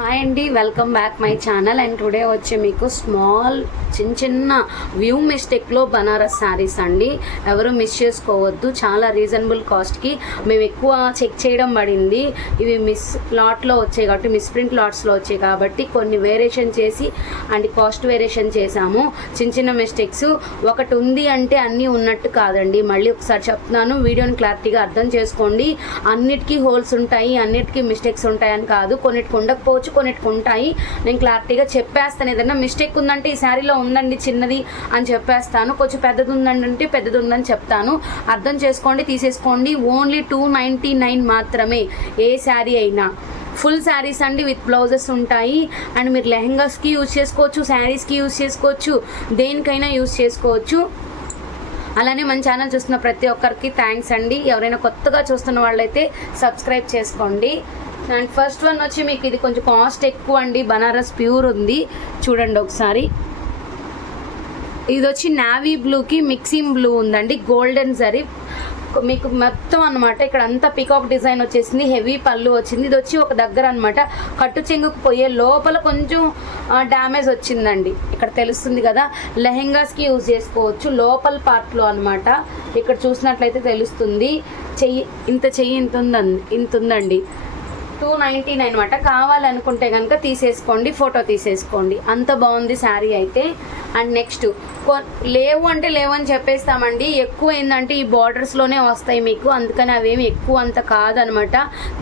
Hi అండి welcome back my channel and today వచ్చి మీకు స్మాల్ చిన్న చిన్న వ్యూ మిస్టేక్లో బనారస్ శారీస్ అండి. ఎవరు మిస్ చేసుకోవద్దు. చాలా రీజనబుల్ కాస్ట్కి మేము ఎక్కువ చెక్ చేయడం పడింది. ఇవి మిస్ లాట్లో వచ్చాయి కాబట్టి మిస్ ప్రింట్ లాట్స్లో వచ్చాయి కాబట్టి కొన్ని వేరియేషన్ చేసి అండ్ కాస్ట్ వేరియేషన్ చేశాము. చిన్న చిన్న మిస్టేక్స్ ఒకటి ఉంది అంటే అన్నీ ఉన్నట్టు కాదండి. మళ్ళీ ఒకసారి చెప్తున్నాను. వీడియోని క్లారిటీగా అర్థం చేసుకోండి. అన్నిటికీ హోల్స్ ఉంటాయి అన్నిటికీ మిస్టేక్స్ ఉంటాయని కాదు. కొన్నిటికి ఉండకపోవచ్చు కొన్నిటికి ఉంటాయి. నేను క్లారిటీగా చెప్పేస్తాను. ఏదైనా మిస్టేక్ ఉందంటే ఈ శారీలో ఉందండి చిన్నది అని చెప్పేస్తాను. కొంచెం పెద్దది ఉందండి అంటే పెద్దది ఉందని చెప్తాను. అర్థం చేసుకోండి తీసేసుకోండి. ఓన్లీ టూ నైంటీ నైన్ మాత్రమే ఏ శారీ అయినా. ఫుల్ శారీస్ అండి విత్ బ్లౌజెస్ ఉంటాయి. అండ్ మీరు లెహంగాస్కి యూజ్ చేసుకోవచ్చు శారీస్కి యూజ్ చేసుకోవచ్చు దేనికైనా యూజ్ చేసుకోవచ్చు. అలానే మన ఛానల్ చూస్తున్న ప్రతి ఒక్కరికి థ్యాంక్స్ అండి. ఎవరైనా కొత్తగా చూస్తున్న వాళ్ళైతే సబ్స్క్రైబ్ చేసుకోండి. అండ్ ఫస్ట్ వన్ వచ్చి మీకు ఇది కొంచెం కాస్ట్ ఎక్కువ అండి. బనారస్ ప్యూర్ ఉంది. చూడండి ఒకసారి. ఇది వచ్చి నావీ బ్లూకి మిక్సింగ్ బ్లూ ఉందండి గోల్డెన్ జరీ మీకు మొత్తం అనమాట ఇక్కడ అంతా పికాక్ డిజైన్ వచ్చేసింది హెవీ పళ్ళు వచ్చింది. ఇది వచ్చి ఒక దగ్గర అనమాట కట్టు చెంగుకు పోయే లోపల కొంచెం డ్యామేజ్ వచ్చిందండి. ఇక్కడ తెలుస్తుంది కదా లెహెంగాస్కి యూజ్ చేసుకోవచ్చు లోపల పార్ట్లో అనమాట ఇక్కడ చూసినట్లయితే తెలుస్తుంది చెయ్యి ఇంత చెయ్యి ఇంత ఉందండి ఇంత ఉందండి. టూ నైంటీ నైన్ అనమాట కావాలనుకుంటే కనుక తీసేసుకోండి ఫోటో తీసేసుకోండి. అంత బాగుంది శారీ అయితే. అండ్ నెక్స్ట్ లేవు అంటే లేవు అని చెప్పేస్తామండి. ఎక్కువ ఏంటంటే ఈ బార్డర్స్లోనే వస్తాయి మీకు. అందుకని అవేమి ఎక్కువ అంత కాదనమాట.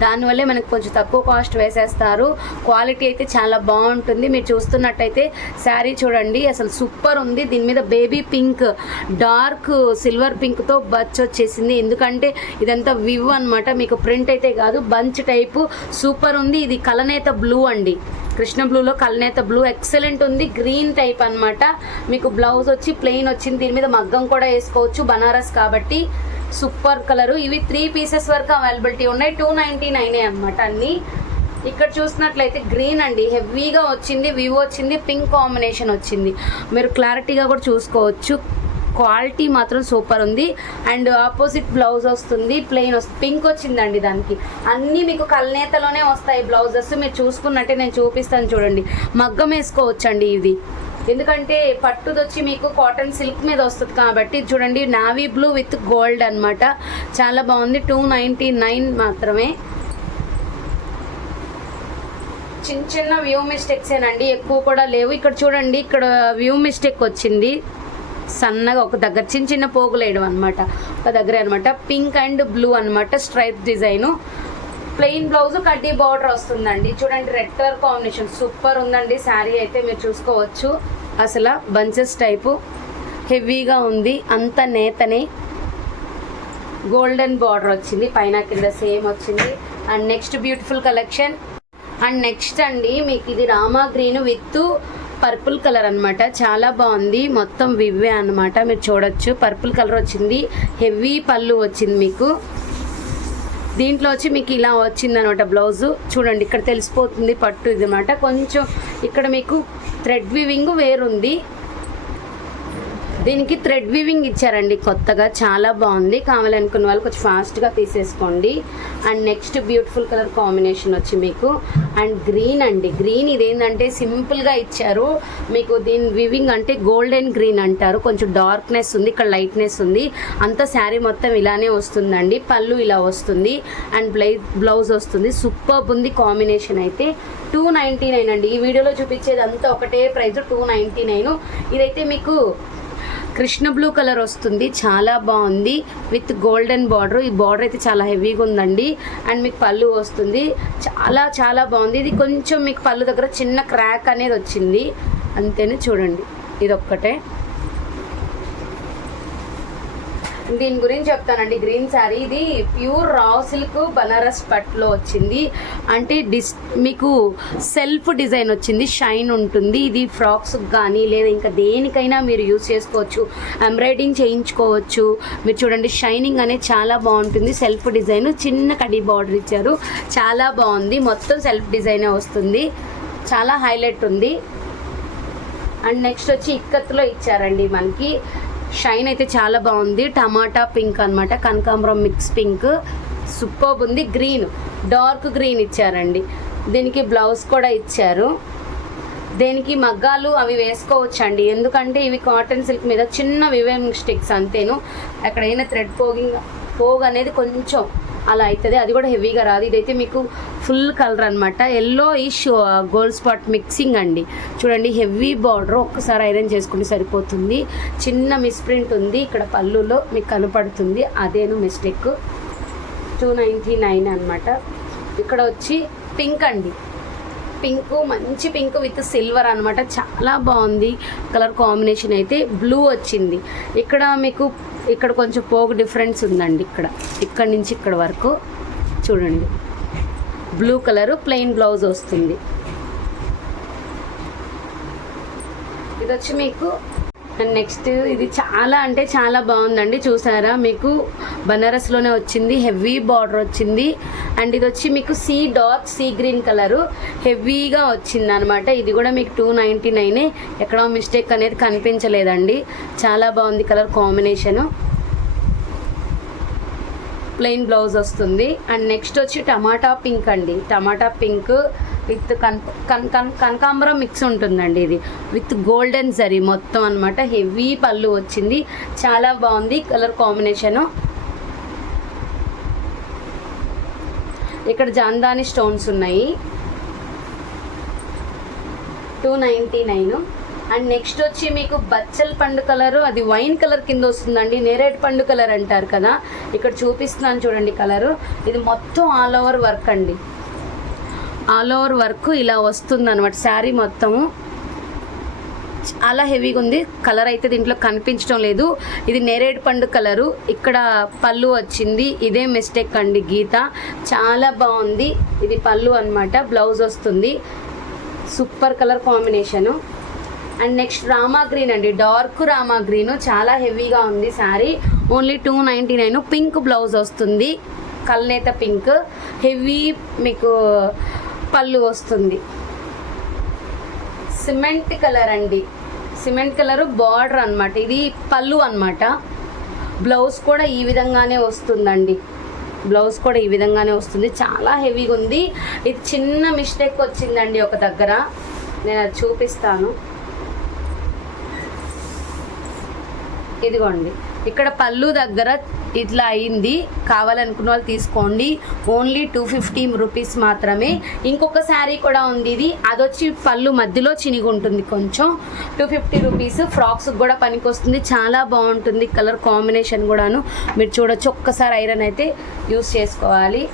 దానివల్లే మనకు కొంచెం తక్కువ కాస్ట్ వేసేస్తారు. క్వాలిటీ అయితే చాలా బాగుంటుంది. మీరు చూస్తున్నట్టయితే శారీ చూడండి. అసలు సూపర్ ఉంది. దీని మీద బేబీ పింక్ డార్క్ సిల్వర్ పింక్తో బచ్ వచ్చేసింది. ఎందుకంటే ఇదంతా వివ్ అనమాట మీకు ప్రింట్ అయితే కాదు. బంచ్ టైపు సూపర్ ఉంది. ఇది కలనేత బ్లూ అండి. కృష్ణ బ్లూలో కల్నేత బ్లూ ఎక్సలెంట్ ఉంది. గ్రీన్ టైప్ అన్నమాట. మీకు బ్లౌజ్ వచ్చి ప్లెయిన్ వచ్చింది. దీని మీద మగ్గం కూడా వేసుకోవచ్చు. బనారస్ కాబట్టి సూపర్ కలరు ఇవి త్రీ పీసెస్ వరకు అవైలబిలిటీ ఉన్నాయి. టూ నైంటీ నైనే అనమాట అన్నీ. ఇక్కడ చూసినట్లయితే గ్రీన్ అండి. హెవీగా వచ్చింది. వివో వచ్చింది. పింక్ కాంబినేషన్ వచ్చింది. మీరు క్లారిటీగా కూడా చూసుకోవచ్చు. క్వాలిటీ మాత్రం సూపర్ ఉంది. అండ్ ఆపోజిట్ బ్లౌజ్ వస్తుంది ప్లెయిన్ వస్తుంది. పింక్ వచ్చిందండి దానికి. అన్నీ మీకు కల్నేతలోనే వస్తాయి బ్లౌజెస్. మీరు చూసుకున్నట్టే నేను చూపిస్తాను చూడండి. మగ్గం వేసుకోవచ్చండి ఇది. ఎందుకంటే పట్టుదొచ్చి మీకు కాటన్ సిల్క్ మీద వస్తుంది కాబట్టి చూడండి నావీ బ్లూ విత్ గోల్డ్ అనమాట చాలా బాగుంది. టూ నైంటీ నైన్ మాత్రమే. చిన్న చిన్న వ్యూ మిస్టేక్స్ ఏనండి. ఎక్కువ కూడా లేవు. ఇక్కడ చూడండి ఇక్కడ వ్యూ మిస్టేక్ వచ్చింది. సన్నగా ఒక దగ్గర చిన్న చిన్న పోగులు వేయడం అనమాట ఒక దగ్గర అనమాట పింక్ అండ్ బ్లూ అనమాట స్ట్రైప్ డిజైను. ప్లెయిన్ బ్లౌజ్ కడ్డీ బార్డర్ వస్తుందండి. చూడండి రెడ్ కలర్ కాంబినేషన్. సూపర్ ఉందండి. శారీ అయితే మీరు చూసుకోవచ్చు. అసలు బంచెస్ టైపు. హెవీగా ఉంది. అంత నేతనే. గోల్డెన్ బార్డర్ వచ్చింది. పైన కింద సేమ్ వచ్చింది. And next beautiful collection. And next అండి మీకు ఇది Rama green with purple colour అన్నమాట. చాలా బాగుంది. మొత్తం వివ్వే అన్నమాట. మీరు చూడొచ్చు. పర్పుల్ కలర్ వచ్చింది. హెవీ పళ్ళు వచ్చింది మీకు. దీంట్లో వచ్చి మీకు ఇలా వచ్చింది అనమాట బ్లౌజ్. చూడండి ఇక్కడ తెలిసిపోతుంది పట్టు ఇది అనమాట కొంచెం ఇక్కడ మీకు థ్రెడ్ వివింగ్ వేరుంది. దీనికి థ్రెడ్ వివింగ్ ఇచ్చారండి కొత్తగా చాలా బాగుంది. కావాలనుకున్న వాళ్ళు కొంచెం ఫాస్ట్గా తీసేసుకోండి. And next beautiful colour combination వచ్చి మీకు. అండ్ గ్రీన్ అండి గ్రీన్ ఇదేంటంటే సింపుల్గా ఇచ్చారు. మీకు దీని వివింగ్ అంటే గోల్డెన్ గ్రీన్ అంటారు. కొంచెం డార్క్నెస్ ఉంది ఇక్కడ లైట్నెస్ ఉంది. అంత శారీ మొత్తం ఇలానే వస్తుందండి. పళ్ళు ఇలా వస్తుంది. అండ్ బ్లై బ్లౌజ్ వస్తుంది. సూపర్ ఉంది కాంబినేషన్ అయితే. టూ నైంటీ నైన్ అండి. ఈ వీడియోలో చూపించేది అంతా ఒకటే ప్రైస్ టూ నైంటీ నైన్ ఇదైతే మీకు కృష్ణ బ్లూ కలర్ వస్తుంది. చాలా బాగుంది. With golden border. ఈ బార్డర్ అయితే చాలా హెవీగా ఉందండి. అండ్ మీకు పళ్ళు వస్తుంది. చాలా చాలా బాగుంది. ఇది కొంచెం మీకు పళ్ళు దగ్గర చిన్న క్రాక్ అనేది వచ్చింది. అంతేనే చూడండి. ఇది ఒక్కటే దీని గురించి చెప్తానండి. గ్రీన్ శారీ. ఇది ప్యూర్ రా సిల్క్ బనారస్ పట్లో వచ్చింది. అంటే డిస్ మీకు సెల్ఫ్ డిజైన్ వచ్చింది. షైన్ ఉంటుంది. ఇది ఫ్రాక్స్ కానీ లేదా ఇంకా దేనికైనా మీరు యూస్ చేసుకోవచ్చు. ఎంబ్రాయిడింగ్ చేయించుకోవచ్చు. మీరు చూడండి షైనింగ్ అనేది చాలా బాగుంటుంది. Self design. చిన్న కడి బార్డర్ ఇచ్చారు. చాలా బాగుంది. మొత్తం సెల్ఫ్ డిజైనే వస్తుంది. చాలా హైలైట్ ఉంది. అండ్ నెక్స్ట్ వచ్చి ఇక్కత్తులో ఇచ్చారండి మనకి. షైన్ అయితే చాలా బాగుంది. టమాటా పింక్ అన్నమాట. కనకాంబరం మిక్స్ పింక్. సూపర్ ఉంది. గ్రీన్ డార్క్ గ్రీన్ ఇచ్చారండి. దీనికి బ్లౌజ్ కూడా ఇచ్చారు. దీనికి మగ్గాలు అవి వేసుకోవచ్చండి. ఎందుకంటే ఇవి కాటన్ సిల్క్ మీద చిన్న వివింగ్ స్టిక్స్ అంతేను. ఎక్కడైనా థ్రెడ్ పోగింగ్ పోగ్ అనేది కొంచెం అలా అవుతుంది అది కూడా హెవీగా రాదు. ఇదైతే మీకు ఫుల్ కలర్ అనమాట yellowish gold spot mixing అండి. చూడండి హెవీ బార్డర్. ఒక్కసారి ఐరన్ చేసుకుంటే సరిపోతుంది. చిన్న మిస్ప్రింట్ ఉంది ఇక్కడ పళ్ళులో. మీకు కనపడుతుంది. అదేను మిస్టేక్. టూ నైంటీ నైన్ అనమాట ఇక్కడ వచ్చి పింక్ అండి. పింక్ మంచి పింక్ విత్ సిల్వర్ అనమాట చాలా బాగుంది. కలర్ కాంబినేషన్ అయితే బ్లూ వచ్చింది. ఇక్కడ మీకు ఇక్కడ కొంచెం పోగు డిఫరెన్స్ ఉందండి ఇక్కడ. ఇక్కడ నుంచి ఇక్కడ వరకు చూడండి. బ్లూ కలరు ప్లెయిన్ బ్లౌజ్ వస్తుంది. ఇది వచ్చి మీకు అండ్ నెక్స్ట్ ఇది చాలా అంటే చాలా బాగుందండి చూసారా? మీకు బనారస్లోనే వచ్చింది హెవీ బార్డర్ వచ్చింది. అండ్ ఇది వచ్చి మీకు sea dark sea green colour హెవీగా వచ్చింది అనమాట ఇది కూడా మీకు టూ నైంటీ నైనే ఎక్కడో మిస్టేక్ అనేది కనిపించలేదండి. చాలా బాగుంది కలర్ కాంబినేషను. ప్లెయిన్ బ్లౌజ్ వస్తుంది. అండ్ నెక్స్ట్ వచ్చి టమాటా పింక్ అండి. టమాటా పింక్ విత్ కన్ కన్ కన్ కనకాంబరం మిక్స్ ఉంటుందండి ఇది. విత్ గోల్డెన్ జరీ మొత్తం అనమాట హెవీ పళ్ళు వచ్చింది. చాలా బాగుంది కలర్ కాంబినేషను. ఇక్కడ జాందాని స్టోన్స్ ఉన్నాయి. Two ninety nine. And next వచ్చి మీకు బచ్చల్ పండు కలరు అది వైన్ కలర్ కింద వస్తుందండి. నేరేడు పండు కలర్ అంటారు కదా. ఇక్కడ చూపిస్తున్నాను చూడండి కలరు. ఇది మొత్తం ఆల్ ఓవర్ వర్క్ అండి. ఆల్ ఓవర్ వర్క్ ఇలా వస్తుంది అనమాట శారీ మొత్తము చాలా హెవీగా ఉంది. కలర్ అయితే దీంట్లో కనిపించడం లేదు. ఇది నేరేడు పండు కలరు. ఇక్కడ పళ్ళు వచ్చింది. ఇదే మిస్టేక్ అండి గీత. చాలా బాగుంది. ఇది పళ్ళు అన్నమాట. బ్లౌజ్ వస్తుంది. Super colour combination. And next Rama green అండి. Dark Rama green. చాలా హెవీగా ఉంది sari. Only two ninety nine. Pink blouse వస్తుంది. కల్నేత పింక్. హెవీ మీకు పళ్ళు వస్తుంది. సిమెంట్ కలర్ అండి. సిమెంట్ కలర్ బార్డర్ అనమాట ఇది పళ్ళు అన్నమాట. బ్లౌజ్ కూడా ఈ విధంగానే వస్తుందండి. బ్లౌజ్ కూడా ఈ విధంగానే వస్తుంది. చాలా హెవీగా ఉంది. ఇది చిన్న మిస్టేక్ వచ్చిందండి ఒక దగ్గర. నేను అది చూపిస్తాను. ఇదిగోండి. ఇక్కడ పళ్ళు దగ్గర ఇట్లా అయింది. కావాలనుకున్న వాళ్ళు తీసుకోండి. ఓన్లీ టూ ఫిఫ్టీ రూపీస్ మాత్రమే. ఇంకొక శారీ కూడా ఉంది ఇది. అదొచ్చి పళ్ళు మధ్యలో చినిగుంటుంది కొంచెం. టూ ఫిఫ్టీ రూపీస్ ఫ్రాక్స్ కూడా పనికొస్తుంది. చాలా బాగుంటుంది కలర్ కాంబినేషన్ కూడాను. మీరు చూడొచ్చు. ఒక్కసారి ఐరన్ అయితే యూస్ చేసుకోవాలి.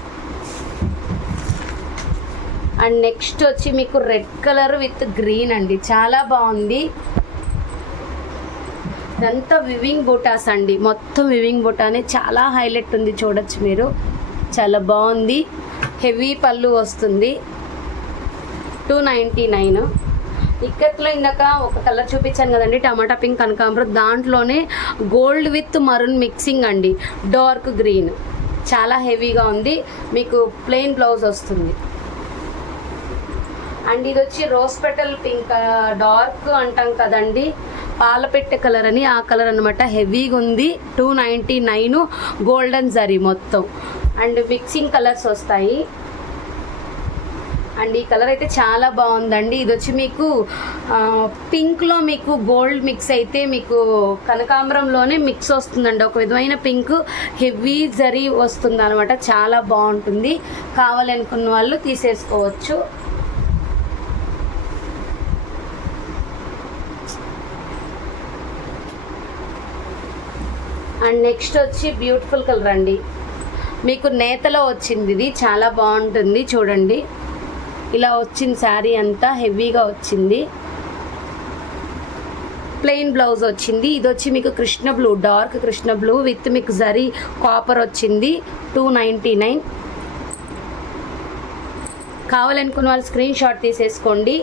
అండ్ నెక్స్ట్ వచ్చి మీకు రెడ్ కలర్ విత్ గ్రీన్ అండి. చాలా బాగుంది. ఇదంతా వివింగ్ బుటాస్ అండి. మొత్తం వివింగ్ బూటానే చాలా హైలైట్ ఉంది చూడొచ్చు మీరు. చాలా బాగుంది. హెవీ పళ్ళు వస్తుంది. Two ninety nine. ఇక్కట్లో ఇందాక ఒక కలర్ చూపించాను కదండి టమాటా పింక్ కనకాంబరం. దాంట్లోనే గోల్డ్ విత్ మరూన్ మిక్సింగ్ అండి. Dark green. చాలా హెవీగా ఉంది. మీకు ప్లెయిన్ బ్లౌజ్ వస్తుంది. అండ్ ఇది వచ్చి రోజ్ పెటల్ పింక్ డార్క్ అంటాం కదండి. పాలపెట్టె కలర్ అని ఆ కలర్ అనమాట హెవీగా ఉంది. Two ninety nine golden zari మొత్తం. అండ్ మిక్సింగ్ కలర్స్ వస్తాయి. అండ్ ఈ కలర్ అయితే చాలా బాగుందండి. ఇది వచ్చి మీకు పింక్లో మీకు గోల్డ్ మిక్స్ అయితే మీకు కనకాంబరంలోనే మిక్స్ వస్తుందండి. ఒక విధమైన పింక్ హెవీ జరీ వస్తుంది అనమాట చాలా బాగుంటుంది. కావాలనుకున్న వాళ్ళు తీసేసుకోవచ్చు. అండ్ నెక్స్ట్ వచ్చి బ్యూటిఫుల్ కలర్ అండి. మీకు నేతలో వచ్చింది ఇది చాలా బాగుంటుంది చూడండి. ఇలా వచ్చింది శారీ అంతా హెవీగా వచ్చింది. ప్లెయిన్ బ్లౌజ్ వచ్చింది. ఇది వచ్చి మీకు Krishna blue dark Krishna blue with మీకు జరీ కాపర్ వచ్చింది టూ నైంటీ నైన్ కావాలనుకున్న వాళ్ళు స్క్రీన్ షాట్ తీసేసుకోండి.